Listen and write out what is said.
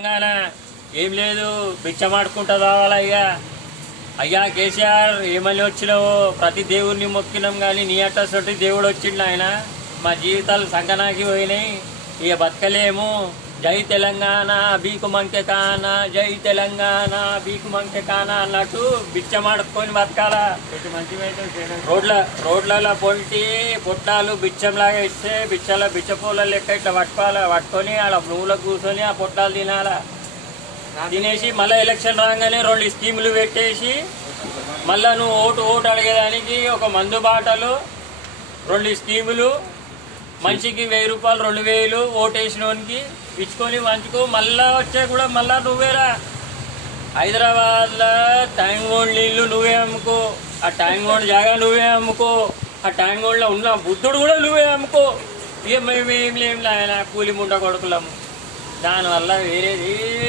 ఏం లేదు, బిచ్చమాడుకుంటా రావాలా ఇక. అయ్యా కేసీఆర్ ఏమని వచ్చినావు? ప్రతి దేవుడిని మొక్కినాం కానీ నీ అట్టసొట్టి దేవుడు వచ్చిండు ఆయన. మా జీవితాలు సంకనాకి పోయినాయి, ఇక బతకలేము. జై తెలంగాణ బీకు మంకె కానా, జై తెలంగాణ బీకు మంకె కానా అన్నట్టు బిచ్చమాడుకొని బతకాలా. రోడ్లలో పొంటి పొట్లాలు బిచ్చంలాగా ఇస్తే బిచ్చపూల లెక్క ఇట్లా పట్టుకొని ఆడ నువ్వులకు కూర్చొని ఆ పొట్లాలు తినాలా. తినేసి మళ్ళీ ఎలక్షన్ రాగానే 2 స్కీములు పెట్టేసి మళ్ళీ నువ్వు ఓటు అడిగేదానికి ఒక మందు బాటలు 2 స్కీములు, మనిషికి 1000 రూపాయలు 2000 ఓటేసినోనికి ఇచ్చుకొని వంచుకో. మళ్ళా వచ్చే కూడా మళ్ళా నువ్వేరా. హైదరాబాద్లో ట్యాంగోండ్ నీళ్ళు నువ్వే అమ్ముకో, ఆ ట్యాంగోండ్ జాగా నువ్వే అమ్ముకో, ఆ ట్యాంగోండ్లో ఉన్న బుద్ధుడు కూడా నువ్వే అమ్ముకో. ఇక మేమేం లేం ఆయన కూలి ముండ కొడుకులము. దానివల్ల వేరేది